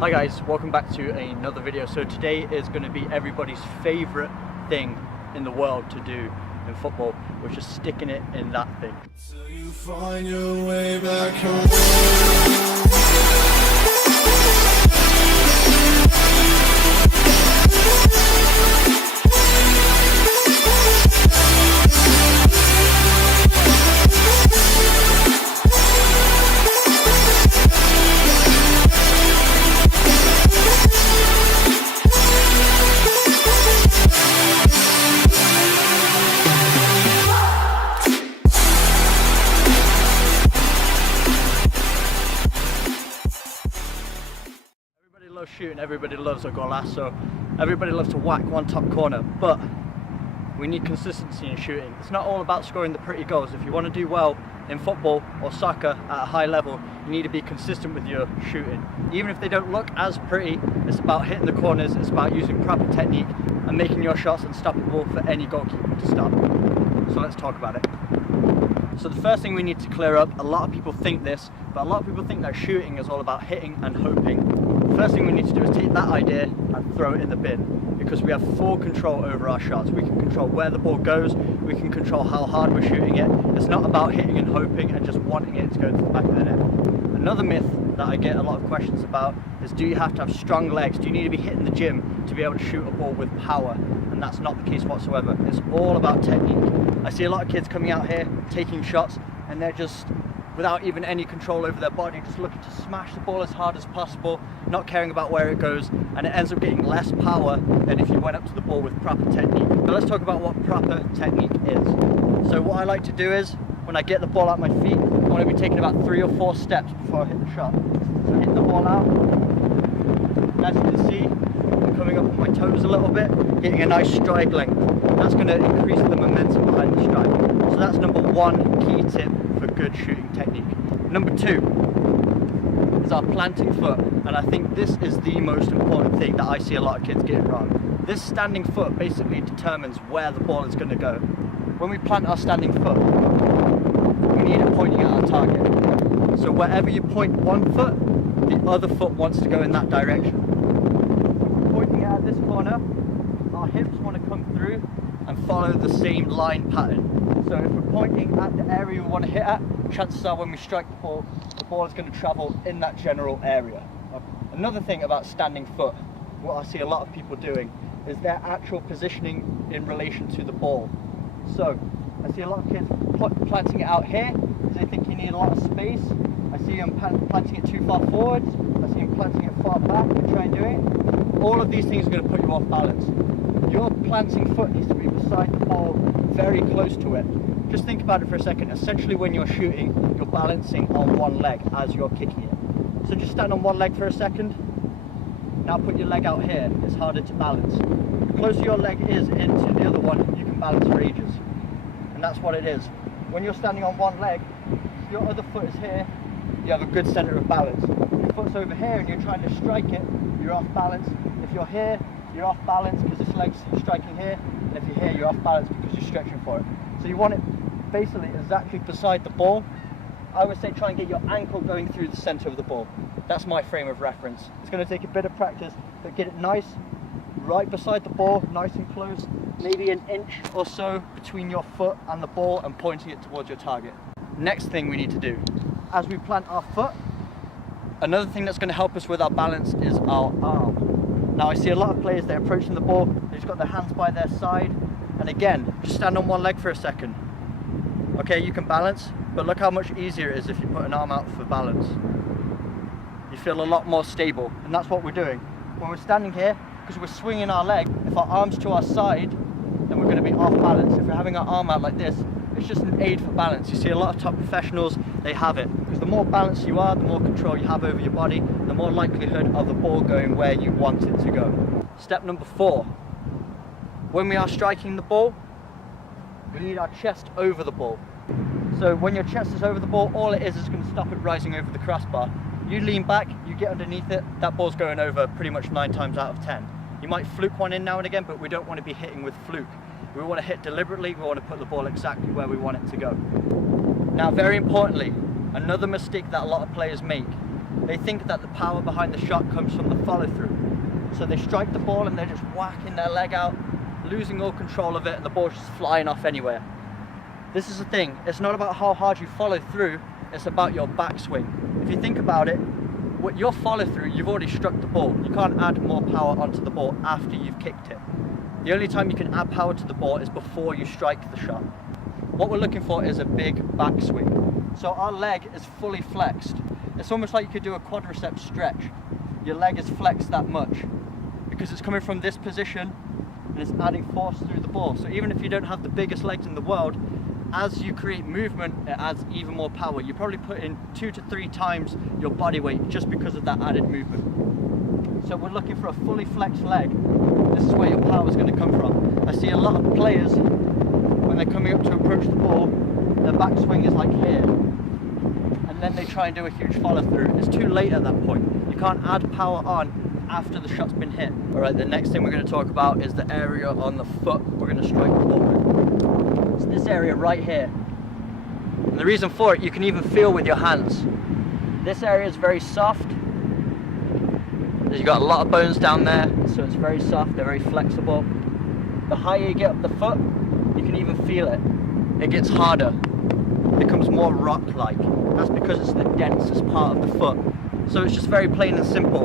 Hi guys, welcome back to another video. So today is going to be everybody's favourite thing in the world to do in football, which is sticking it in that thing. So you find your way back home. Everybody loves shooting, everybody loves a golazo, everybody loves to whack one top corner, but we need consistency in shooting. It's not all about scoring the pretty goals. If you want to do well in football or soccer at a high level, you need to be consistent with your shooting. Even if they don't look as pretty, it's about hitting the corners, it's about using proper technique and making your shots unstoppable for any goalkeeper to stop. So let's talk about it. So the first thing we need to clear up, a lot of people think this, but a lot of people think that shooting is all about hitting and hoping. The first thing we need to do is take that idea and throw it in the bin, because we have full control over our shots. We can control where the ball goes, we can control how hard we're shooting it. It's not about hitting and hoping and just wanting it to go to the back of the net. Another myth that I get a lot of questions about is, do you have to have strong legs? Do you need to be hitting the gym to be able to shoot a ball with power? And that's not the case whatsoever. It's all about technique. I see a lot of kids coming out here taking shots and they're just, without even any control over their body, just looking to smash the ball as hard as possible, not caring about where it goes, and it ends up getting less power than if you went up to the ball with proper technique. But let's talk about what proper technique is. So what I like to do is, when I get the ball at my feet, I want to be taking about 3 or 4 steps before I hit the shot. So I hit the ball out, and as you can see, I'm coming up on my toes a little bit, getting a nice stride length. That's going to increase the momentum behind the strike. So that's number 1 key tip for good shooting technique. Number 2 is our planting foot, and I think this is the most important thing that I see a lot of kids getting wrong. This standing foot basically determines where the ball is going to go. When we plant our standing foot, we need it pointing at our target. So wherever you point one foot, the other foot wants to go in that direction. Pointing at this corner, our hips want to come through and follow the same line pattern. So if we're pointing at the area we want to hit at, chances are when we strike the ball is going to travel in that general area. Another thing about standing foot, what I see a lot of people doing, is their actual positioning in relation to the ball. So I see a lot of kids planting it out here because they think you need a lot of space. I see them planting it too far forwards. I see them planting it far back to try and do it. All of these things are going to put you off balance. Your planting foot needs to be beside the ball, very close to it. Just think about it for a second. Essentially when you're shooting, you're balancing on one leg as you're kicking it. So just stand on one leg for a second. Now put your leg out here. It's harder to balance. The closer your leg is into the other one, you can balance for ages. And that's what it is. When you're standing on one leg, your other foot is here, you have a good center of balance. If your foot's over here and you're trying to strike it, you're off balance. If you're here, you're off balance because this leg's striking here, and if you're here, you're off balance because you're stretching for it. So you want it basically exactly beside the ball. I would say try and get your ankle going through the center of the ball. That's my frame of reference. It's going to take a bit of practice, but get it nice, right beside the ball, nice and close, maybe an inch or so between your foot and the ball, and pointing it towards your target. Next thing we need to do, as we plant our foot, another thing that's going to help us with our balance is our arm. Now I see a lot of players, they're approaching the ball, they've just got their hands by their side, and again, just stand on one leg for a second. Okay, you can balance, but look how much easier it is if you put an arm out for balance. You feel a lot more stable, and that's what we're doing. When we're standing here, because we're swinging our leg, if our arm's to our side, then we're going to be off balance. If we're having our arm out like this, it's just an aid for balance. You see a lot of top professionals, they have it. Because the more balanced you are, the more control you have over your body, the more likelihood of the ball going where you want it to go. Step number 4. When we are striking the ball, we need our chest over the ball. So when your chest is over the ball, all it is going to stop it rising over the crossbar. You lean back, you get underneath it, that ball's going over pretty much 9 times out of 10. You might fluke one in now and again, but we don't want to be hitting with fluke. We want to hit deliberately, we want to put the ball exactly where we want it to go. Now, very importantly, another mistake that a lot of players make they think that the power behind the shot comes from the follow through. So they strike the ball and they're just whacking their leg out, losing all control of it, and the ball's just flying off anywhere. This is the thing, it's not about how hard you follow through, it's about your backswing. If you think about it, with your follow through, you've already struck the ball. You can't add more power onto the ball after you've kicked it. The only time you can add power to the ball is before you strike the shot. What we're looking for is a big backswing. So our leg is fully flexed. It's almost like you could do a quadricep stretch. Your leg is flexed that much because it's coming from this position and it's adding force through the ball. So even if you don't have the biggest legs in the world, as you create movement, it adds even more power. You probably put in 2 to 3 times your body weight just because of that added movement. So we're looking for a fully flexed leg. This is where your power is going to come from. I see a lot of players, when they're coming up to approach the ball, their backswing is like here. And then they try and do a huge follow through. It's too late at that point. You can't add power on after the shot's been hit. All right, the next thing we're going to talk about is the area on the foot we're going to strike the ball with. It's this area right here. And the reason for it, you can even feel with your hands. This area is very soft. You've got a lot of bones down there, so it's very soft, they're very flexible. The higher you get up the foot, you can even feel it. It gets harder, it becomes more rock-like. That's because it's the densest part of the foot. So it's just very plain and simple.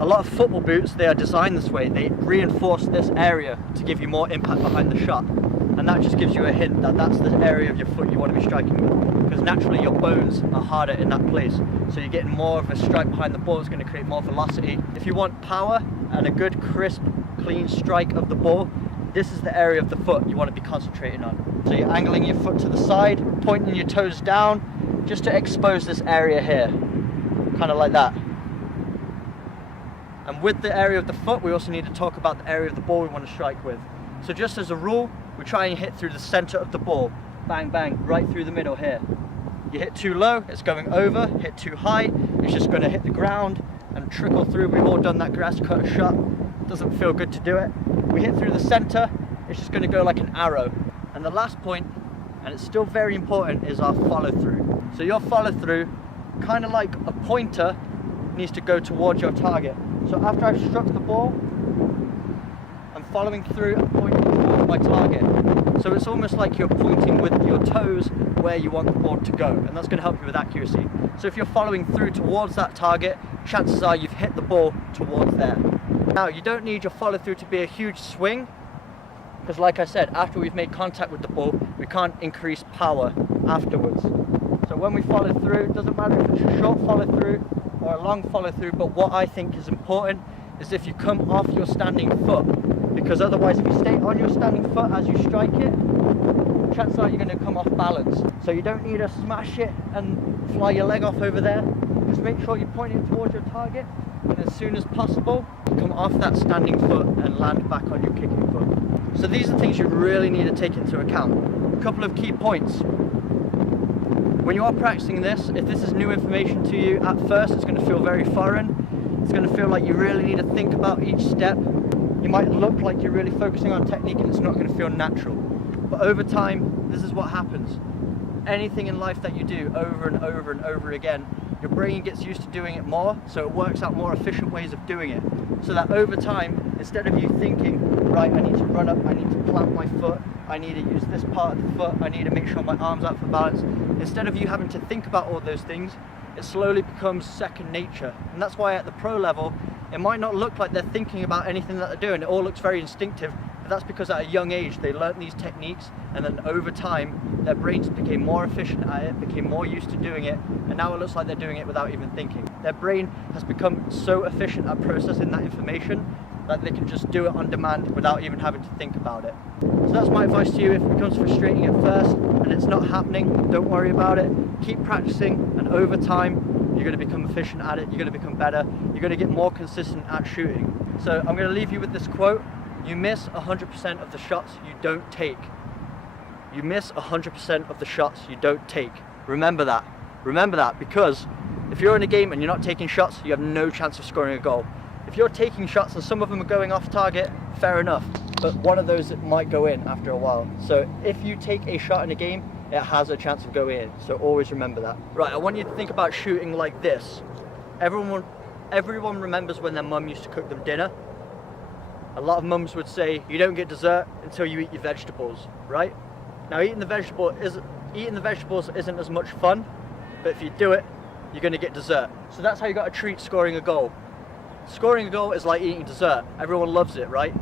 A lot of football boots, they are designed this way. They reinforce this area to give you more impact behind the shot. And that just gives you a hint that that's the area of your foot you want to be striking with. Because naturally your bones are harder in that place. So you're getting more of a strike behind the ball, it's going to create more velocity. If you want power and a good, crisp, clean strike of the ball, this is the area of the foot you want to be concentrating on. So you're angling your foot to the side, pointing your toes down, just to expose this area here. Kind of like that. And with the area of the foot, we also need to talk about the area of the ball we want to strike with. So just as a rule, we try and hit through the center of the ball. Bang, bang, right through the middle here. You hit too low, it's going over. Hit too high, it's just going to hit the ground and trickle through. We've all done that grass cutter shot. It doesn't feel good to do it. We hit through the center, it's just going to go like an arrow. And the last point, and it's still very important, is our follow through. So your follow through, kind of like a pointer, needs to go towards your target. So after I've struck the ball, I'm following through and pointing towards my target. So it's almost like you're pointing with your toes where you want the ball to go, and that's going to help you with accuracy. So if you're following through towards that target, chances are you've hit the ball towards there. Now, you don't need your follow through to be a huge swing, because like I said, after we've made contact with the ball, we can't increase power afterwards. So when we follow through, it doesn't matter if it's a short follow through or a long follow through, but what I think is important is if you come off your standing foot, because otherwise if you stay on your standing foot as you strike it, chances are you're going to come off balance. So you don't need to smash it and fly your leg off over there. Just make sure you're pointing towards your target, and as soon as possible, come off that standing foot and land back on your kicking foot. So these are things you really need to take into account. A couple of key points. When you are practicing this, if this is new information to you, at first it's going to feel very foreign. It's going to feel like you really need to think about each step. You might look like you're really focusing on technique and it's not going to feel natural. But over time, this is what happens. Anything in life that you do over and over and over again, your brain gets used to doing it more, so it works out more efficient ways of doing it. So that over time, instead of you thinking, right, I need to run up, I need to plant my foot, I need to use this part of the foot, I need to make sure my arm's out for balance, instead of you having to think about all those things, it slowly becomes second nature. And that's why at the pro level, it might not look like they're thinking about anything that they're doing. It all looks very instinctive, but that's because at a young age they learnt these techniques, and then over time their brains became more efficient at it, became more used to doing it, and now it looks like they're doing it without even thinking. Their brain has become so efficient at processing that information that they can just do it on demand without even having to think about it. So that's my advice to you. If it becomes frustrating at first and it's not happening, don't worry about it. Keep practicing, and over time you're going to become efficient at it, you're going to become better, you're going to get more consistent at shooting. So I'm going to leave you with this quote: you miss 100% of the shots you don't take. You miss 100% of the shots you don't take. Remember that. Remember that, because if you're in a game and you're not taking shots, you have no chance of scoring a goal. If you're taking shots and some of them are going off target, fair enough, but one of those might go in after a while. So if you take a shot in a game, it has a chance of going in, so always remember that. Right, I want you to think about shooting like this. Everyone remembers when their mum used to cook them dinner. A lot of mums would say you don't get dessert until you eat your vegetables, right? Now eating the vegetables isn't as much fun, but if you do it, you're going to get dessert. So that's how you got to treat scoring a goal. Scoring a goal is like eating dessert. Everyone loves it, right?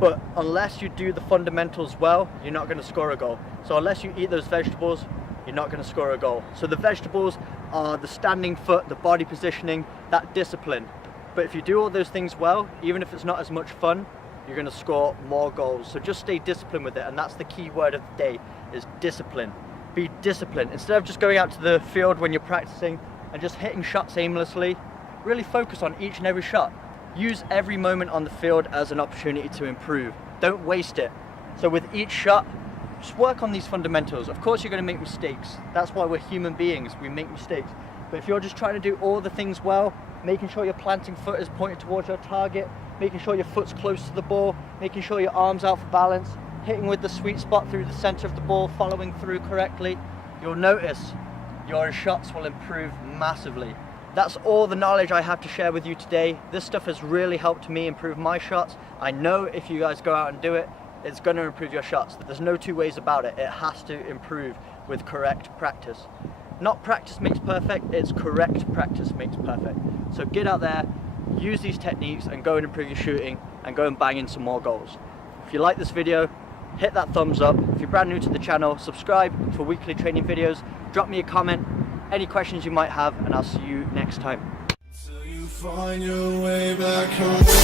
But unless you do the fundamentals well, you're not going to score a goal. So unless you eat those vegetables, you're not going to score a goal. So the vegetables are the standing foot, the body positioning, that discipline. But if you do all those things well, even if it's not as much fun, you're going to score more goals. So just stay disciplined with it, and that's the key word of the day, is discipline. Be disciplined. Instead of just going out to the field when you're practicing and just hitting shots aimlessly, really focus on each and every shot. Use every moment on the field as an opportunity to improve. Don't waste it. So with each shot, just work on these fundamentals. Of course you're going to make mistakes. That's why we're human beings. We make mistakes. But if you're just trying to do all the things well, making sure your planting foot is pointed towards your target, making sure your foot's close to the ball, making sure your arm's out for balance, hitting with the sweet spot through the center of the ball, following through correctly, you'll notice your shots will improve massively. That's all the knowledge I have to share with you today. This stuff has really helped me improve my shots. I know if you guys go out and do it, it's going to improve your shots. There's no two ways about it. It has to improve with correct practice. Not practice makes perfect, it's correct practice makes perfect. So get out there, use these techniques and go and improve your shooting and go and bang in some more goals. If you like this video, hit that thumbs up. If you're brand new to the channel, subscribe for weekly training videos. Drop me a comment, any questions you might have, and I'll see you next time. Till you find your way back home.